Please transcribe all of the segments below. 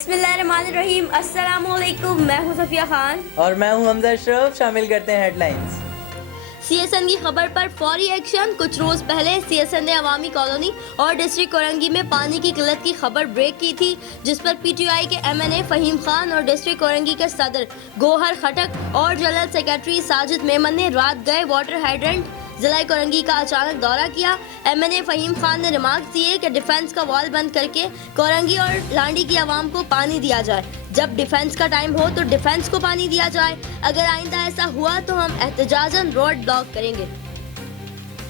बिस्मिल्लाहिर्रहमानिर्रहीम। अस्सलामुअलैकुम। मैं हूं सफिया खान और मैं हूं हमजा अशरफ। शामिल करते हैं हेडलाइंस। CSN की खबर पर फौरी एक्शन। कुछ रोज पहले CSN ने अवामी कॉलोनी और डिस्ट्रिक्ट कोरंगी में पानी की किल्लत की खबर ब्रेक की थी, जिस पर PTI के MNA फहीम खान और डिस्ट्रिक्ट कोरंगी के सदर गोहर खटक और जनरल सेक्रेटरी साजिद मेमन ने रात गए वाटर हाइड्रेंट जिला कोरंगी का अचानक दौरा किया। MNA फहीम खान ने रिमार्क दिए कि डिफेंस का वॉल बंद करके कोरंगी और लांडी की आवाम को पानी दिया जाए। जब डिफेंस का टाइम हो तो डिफेंस को पानी दिया जाए। अगर आइंदा ऐसा हुआ तो हम एहतजाजन रोड ब्लॉक करेंगे।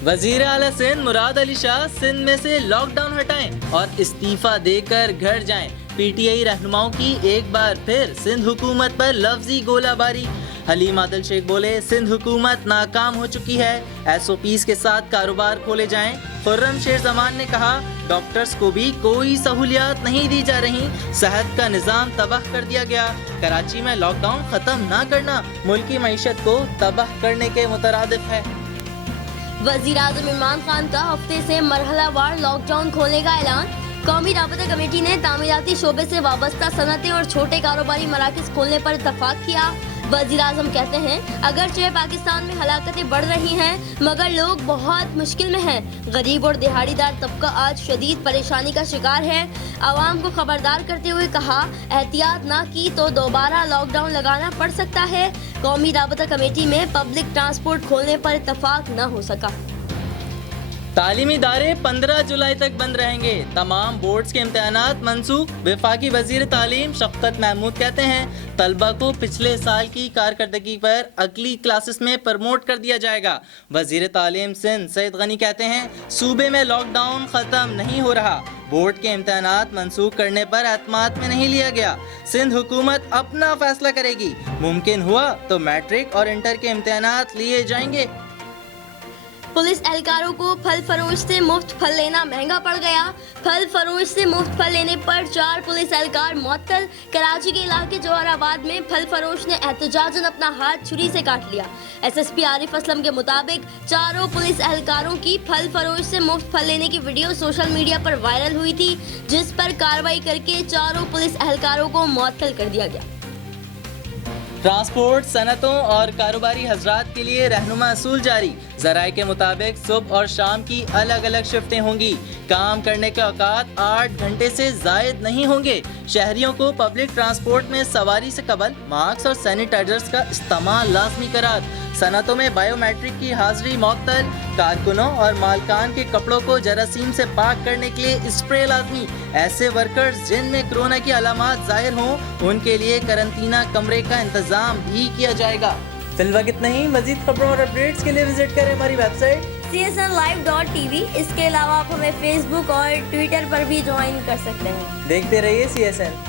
वजीर आला सिंध मुराद अली शाह सिंध में से लॉकडाउन हटाएं और इस्तीफा देकर घर जाएं। PTI रहनुमाओं की एक बार फिर सिंध हुकूमत पर लफ्जी गोलाबारी। हलीम आदिल शेख बोले, सिंध हुकूमत नाकाम हो चुकी है, SOPs के साथ कारोबार खोले जाएं। खुर्रम शेर जमान ने कहा, डॉक्टर्स को भी कोई सहूलियात नहीं दी जा रही, सेहत का निज़ाम तबाह कर दिया गया। कराची में लॉकडाउन ख़त्म ना करना मुल्की मईशत को तबाह करने के मुतरादिफ है। वज़ीर आज़म इमरान खान का हफ्ते से मरहलावार लॉकडाउन खोलने का ऐलान। कौमी राबता कमेटी ने तामीराती शोबे से वाबस्ता सनतें और छोटे कारोबारी मराकज़ खोलने पर इत्तफाक किया। वज़ीर आज़म कहते हैं, अगरचे पाकिस्तान में हलाकतें बढ़ रही हैं मगर लोग बहुत मुश्किल में हैं। गरीब और दिहाड़ीदार तबका आज शदीद परेशानी का शिकार है। आवाम को खबरदार करते हुए कहा, एहतियात ना की तो दोबारा लॉकडाउन लगाना पड़ सकता है। कौमी राबता कमेटी में पब्लिक ट्रांसपोर्ट खोलने पर इत्तफाक न हो सका। तालीमी इदारे 15 जुलाई तक बंद रहेंगे। तमाम बोर्ड्स के इम्तिहानात मनसूख। वफाकी वजीर तालीम शफ़क़त महमूद कहते हैं, तलबा को पिछले साल की कारकर्दगी पर अगली क्लासेस में प्रमोट कर दिया जाएगा। वजीर तालीम सिंध सईद गनी कहते हैं, सूबे में लॉकडाउन ख़त्म नहीं हो रहा, बोर्ड के इम्तिहानात मनसूख करने पर एतमाद में नहीं लिया गया। सिंध हुकूमत अपना फैसला करेगी। मुमकिन हुआ तो मैट्रिक और इंटर के इम्तिहानात लिए जाएंगे। पुलिस एहलकारों को फल फरोश से मुफ्त फल लेना महंगा पड़ गया। फल फरोश से मुफ्त फल लेने पर 4 पुलिस एहलकार मुअत्तल। कराची के इलाके जौहराबाद में फल फरोश ने एहतजाजन अपना हाथ छुरी से काट लिया। SSP आरिफ असलम के मुताबिक चारों पुलिस एहलकारों की फल फरोश से मुफ्त फल लेने की वीडियो सोशल मीडिया पर वायरल हुई थी, जिस पर कार्रवाई करके चारों पुलिस एहलकारों को मुअत्तल कर दिया गया। ट्रांसपोर्ट सनतों और कारोबारी हजरात के लिए रहनुमा असूल जारी। ज़राए के मुताबिक सुबह और शाम की अलग अलग शिफ्टें होंगी। काम करने के औकात 8 घंटे से ज़ायद नहीं होंगे। शहरियों को पब्लिक ट्रांसपोर्ट में सवारी से कबल मास्क और सैनिटाइजर्स का इस्तेमाल लाजमी करार। सनतों में बायोमेट्रिक की हाजिरी मुअत्तल। कारकुनों और मालकान के कपड़ों को जरासीम से पाक करने के लिए स्प्रे लाजमी। ऐसे वर्कर्स जिनमें कोरोना की अलामात जाहिर हों, उनके लिए करंतना कमरे का इंतजाम भी किया जाएगा। फिलहाल कितना ही। मजीद खबरों और अपडेट्स के लिए विजिट करें हमारी वेबसाइट CSNlive.tv। इसके अलावा आप हमें Facebook और Twitter पर भी ज्वाइन कर सकते हैं। देखते रहिए CSN।